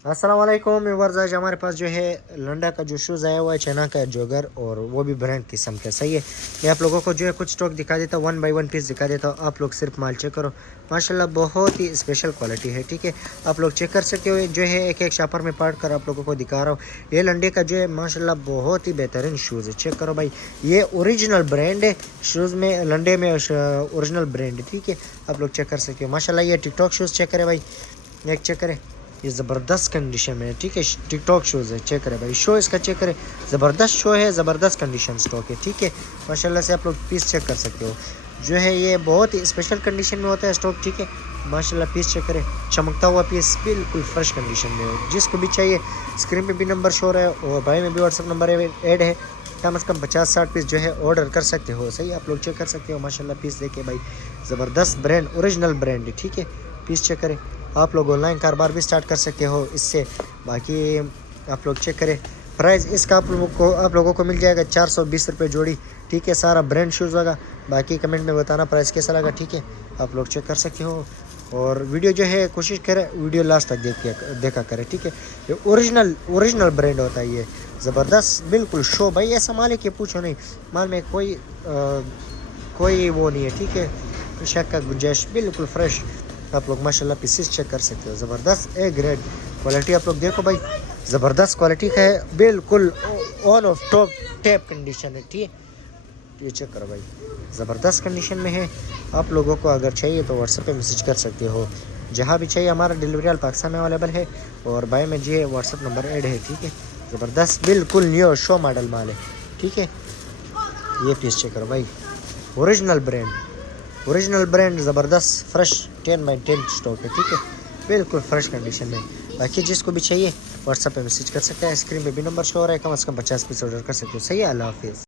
अस्सलाम वालेकुम व्यूअर्स, आज हमारे पास जो है लंडा का जो शूज़ आया हुआ है, चाइना का जोगर, और वो भी ब्रांड किस्म का। सही है, मैं आप लोगों को जो है कुछ स्टॉक दिखा देता हूँ, 1 बाय 1 पीस दिखा देता हूँ। आप लोग सिर्फ माल चेक करो, माशाल्लाह बहुत ही स्पेशल क्वालिटी है। ठीक है, आप लोग चेक कर सकते हो। जो है एक एक शापर में पार्ट कर आप लोगों को दिखा रहा हूँ। ये लंडे का जो है माशाल्लाह बहुत ही बेहतरीन शूज़ है। चेक करो भाई, ये ओरिजिनल ब्रांड है शूज़ में, लंडे में ओरिजिनल ब्रांड है। ठीक है, आप लोग चेक कर सकते हो। माशाल्लाह ये टिकटॉक शूज़ चेक करें भाई, एक चेक करें, ये ज़बरदस्त कंडीशन में है। ठीक है, टिकटॉक शूज़ है। चेक करें भाई, शो इसका चेक करें, ज़बरदस्त शो है, ज़बरदस्त कंडीशन स्टॉक है। ठीक है, माशाल्लाह से आप लोग पीस चेक कर सकते हो। जो है ये बहुत ही स्पेशल कंडीशन में होता है स्टॉक। ठीक है, माशाल्लाह पीस चेक करें, चमकता हुआ पीस बिल्कुल फ्रेश कंडीशन में है। जिसको भी चाहिए स्क्रीन पे भी नंबर शो रहा है और भाई में भी व्हाट्सअप नंबर ऐड है। कम से कम 50-60 पीस जो है ऑर्डर कर सकते हो। सही, आप लोग चेक कर सकते हो। माशाल्लाह पीस देखिए भाई, ज़बरदस्त ब्रांड, ओरिजिनल ब्रांड है। ठीक है, पीस चेक करें। आप लोग ऑनलाइन कारोबार भी स्टार्ट कर सकते हो इससे। बाकी आप लोग चेक करें, प्राइस इसका आप लोगों को मिल जाएगा 420 रुपये जोड़ी। ठीक है, सारा ब्रांड शूज़ होगा। बाकी कमेंट में बताना प्राइस कैसा लगा। ठीक है, आप लोग चेक कर सकते हो। और वीडियो जो है कोशिश करें वीडियो लास्ट तक देखा करें। ठीक है, ये ओरिजिनल ब्रांड होता है, ये ज़बरदस्त बिल्कुल शो। भाई ऐसा माल है कि पूछो नहीं, माल में कोई वो नहीं है। ठीक है, शक का गुंजाइश, बिल्कुल फ्रेश। आप लोग माशाल्लाह पीसेस चेक कर सकते हो, ज़बरदस्त ए ग्रेड क्वालिटी। आप लोग देखो भाई, ज़बरदस्त क्वालिटी का है, बिल्कुल on off top tap condition है। ठीक है, ये चेक करो भाई, ज़बरदस्त कंडीशन में है। आप लोगों को अगर चाहिए तो व्हाट्सएप पे मैसेज कर सकते हो, जहाँ भी चाहिए। हमारा डिलीवरी ऑल पाकिस्तान में अवेलेबल है और बाय में जी व्हाट्सएप नंबर ऐड है। ठीक है, ज़बरदस्त बिल्कुल न्यू शो मॉडल माल है। ठीक है, ये पीस चेक करो भाई, ओरिजिनल ब्रांड ज़बरदस्त फ्रेश 10 बाय 10 स्टॉक है। ठीक है, बिल्कुल फ्रेश कंडीशन में। बाकी जिसको भी चाहिए व्हाट्सएप पे मैसेज कर सकते हैं, स्क्रीन पे भी नंबर शो हो रहा है। कम से कम 50 पीस ऑर्डर कर सकते हो। सही है, अल्लाह हाफिज़।